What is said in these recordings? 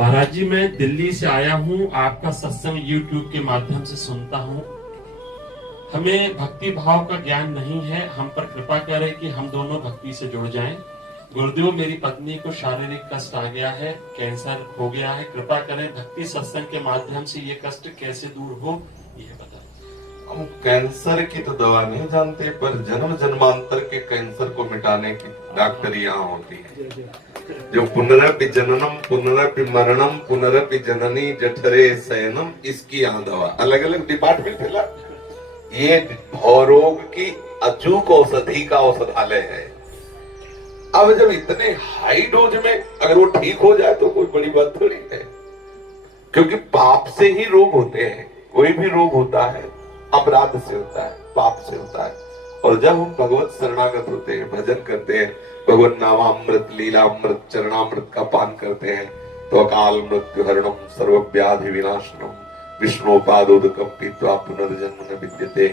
महाराज जी, मैं दिल्ली से आया हूँ। आपका सत्संग YouTube के माध्यम से सुनता हूँ। हमें भक्ति भाव का ज्ञान नहीं है। हम पर कृपा करें कि हम दोनों भक्ति से जुड़ जाएं। गुरुदेव, मेरी पत्नी को शारीरिक कष्ट आ गया है, कैंसर हो गया है। कृपा करें, भक्ति सत्संग के माध्यम से ये कष्ट कैसे दूर हो, ये बताएं। हम कैंसर की तो दवा नहीं जानते, पर जन्म जन्मांतर के कैंसर को मिटाने की डॉक्टरी यहाँ होती है। जो पुनरपि जननम पुनरपि मरणम पुनरपि जननी जठरे शयनम, इसकी यहाँ दवा। अलग अलग डिपार्टमेंट है। ये भवरोग की अचूक औषधि का औषधालय है। अब जब इतने हाई डोज में अगर वो ठीक हो जाए तो कोई बड़ी बात थोड़ी है, क्योंकि पाप से ही रोग होते हैं। कोई भी रोग होता है अपराध से होता है, पाप से होता है। और जब हम भगवत शरणागत होते हैं, भजन करते हैं, भगवत नामामृत लीलामृत चरणामृत का पान करते हैं, तो अकाल मृत्यु हरणम सर्व व्याधि विनाशनम विष्णुपादोदकम पीत्वा पुनर्जन्म न विद्यते।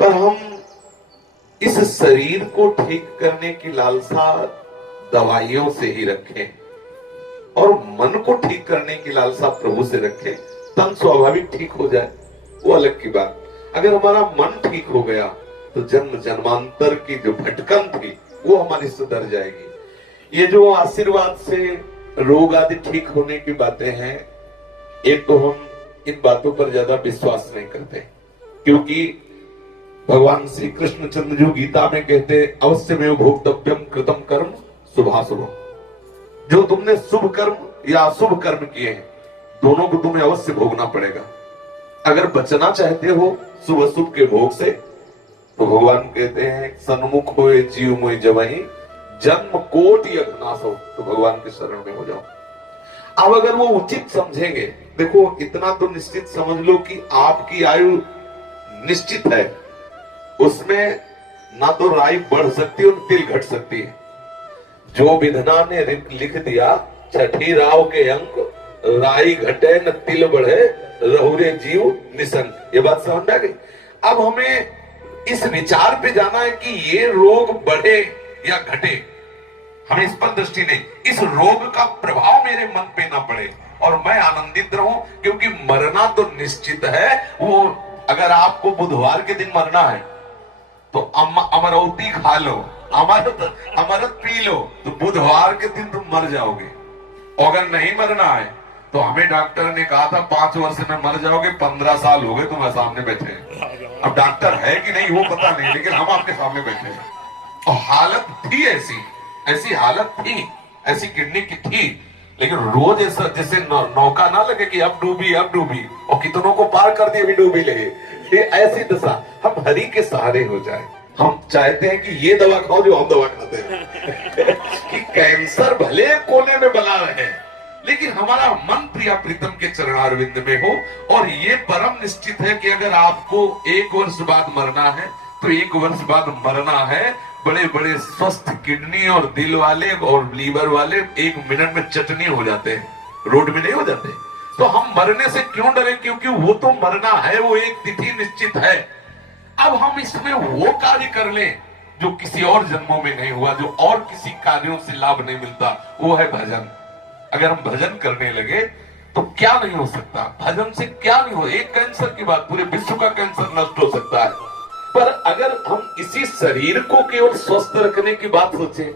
पर हम इस शरीर को ठीक करने की लालसा दवाइयों से ही रखें और मन को ठीक करने की लालसा प्रभु से रखें, तन स्वाभाविक ठीक हो जाए, वो अलग की बात। अगर हमारा मन ठीक हो गया तो जन्म जन्मांतर की जो भटकन थी वो हमारी सुधर जाएगी। ये जो आशीर्वाद से रोग आदि ठीक होने की बातें हैं, एक तो हम इन बातों पर ज्यादा विश्वास नहीं करते, क्योंकि भगवान श्री कृष्ण चंद्र जो गीता में कहते अवश्य में भोक्तव्यम कृतम कर्म शुभाशुभ। जो तुमने शुभ कर्म या अशुभ कर्म किए हैं, दोनों को तुम्हें अवश्य भोगना पड़ेगा। अगर बचना चाहते हो शुभ अशुभ के भोग से, तो भगवान कहते हैं सन्मुख होए जीव मोहि जबहि जन्म कोटि अघनाश हो, तो भगवान के शरण में हो जाओ। अब अगर वो उचित समझेंगे, देखो इतना तो निश्चित समझ लो कि आपकी आयु निश्चित है, उसमें ना तो राई बढ़ सकती है और तिल घट सकती है। जो विधना ने लिख दिया छठी राव के अंक, राई घटे न तिल बढ़े रहुरे जीव निसंग। ये बात समझ में आ गई। अब हमें इस विचार पे जाना है कि ये रोग बढ़े या घटे, हमें इस पर दृष्टि नहीं। इस रोग का प्रभाव मेरे मन पे ना पड़े और मैं आनंदित रहूं, क्योंकि मरना तो निश्चित है। वो अगर आपको बुधवार के दिन मरना है तो अमरौती खा लो, अमृत पी लो, तो बुधवार के दिन तुम मर जाओगे। अगर नहीं मरना है तो हमें डॉक्टर ने कहा था 5 वर्ष में मर जाओगे, 15 साल हो गए तुम्हारे सामने बैठे हैं। अब डॉक्टर है कि नहीं वो पता नहीं, लेकिन हम आपके सामने बैठे हैं। और हालत थी ऐसी हालत थी, ऐसी किडनी की थी, लेकिन रोज ऐसा जैसे नौका ना लगे कि अब डूबी और कितनों को पार कर दिए, अभी डूबी लगे। ऐसी दशा, हम हरि के सहारे हो जाए। हम चाहते हैं कि ये दवा खाओ जो हम दवा खाते हैं कि कैंसर भले कोने में बना रहे, लेकिन हमारा मन प्रिया प्रीतम के चरणारविंद में हो। और ये परम निश्चित है कि अगर आपको 1 वर्ष बाद मरना है तो 1 वर्ष बाद मरना है। बड़े बड़े स्वस्थ किडनी और दिल वाले और लीवर वाले 1 मिनट में चटनी हो जाते हैं, रोड में नहीं हो जाते। तो हम मरने से क्यों डरे, क्योंकि वो तो मरना है, वो एक तिथि निश्चित है। अब हम इसमें वो कार्य कर लें जो किसी और जन्मों में नहीं हुआ, जो और किसी कार्यों से लाभ नहीं मिलता, वो है भजन। अगर हम भजन करने लगे तो क्या नहीं हो सकता, भजन से क्या नहीं हो। एक कैंसर की बात, पूरे विश्व का कैंसर नष्ट हो सकता है। पर अगर हम इसी शरीर को केवल स्वस्थ रखने की बात सोचें,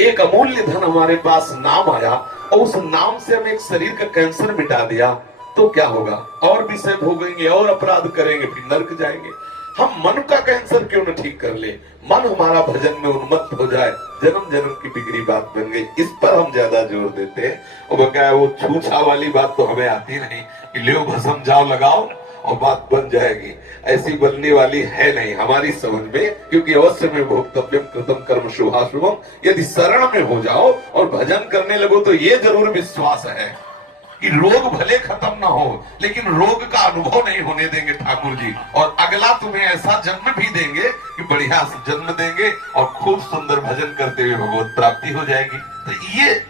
एक अमूल्य धन हमारे पास नाम आया और उस नाम से हम एक शरीर का कैंसर मिटा दिया, तो क्या होगा? और विषय भोगेंगे और अपराध करेंगे, फिर नरक जाएंगे। हम मन का कैंसर क्यों न ठीक कर ले, मन हमारा भजन में उन्मत्त हो जाए, जन्म जन्म की बिगड़ी बात बन गई। इस पर हम ज्यादा जोर देते हैं। और क्या वो छूछा वाली बात तो हमें आती नहीं कि ले भस्म जाओ लगाओ और बात बन जाएगी, ऐसी बनने वाली है नहीं हमारी समझ में। क्योंकि अवश्य में भोक्तव्यम कृतम कर्म शुभाशुभम, यदि शरण में हो जाओ और भजन करने लगो तो ये जरूर विश्वास है कि रोग भले खत्म ना हो, लेकिन रोग का अनुभव नहीं होने देंगे ठाकुर जी। और अगला तुम्हें ऐसा जन्म भी देंगे कि बढ़िया जन्म देंगे और खूब सुंदर भजन करते हुए भगवत प्राप्ति हो जाएगी। तो ये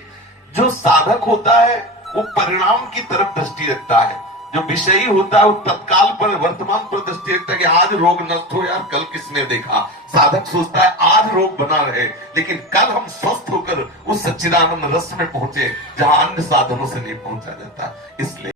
जो साधक होता है वो परिणाम की तरफ दृष्टि रखता है। जो विषयी होता है वो तत्काल पर वर्तमान पर दृष्टि रखता है कि आज रोग नष्ट हो यार, कल किसने देखा। साधक सोचता है आज रोग बना रहे, लेकिन कल हम स्वस्थ होकर उस सच्चिदानंद रस में पहुंचे जहां अन्य साधनों से नहीं पहुंचा जाता। इसलिए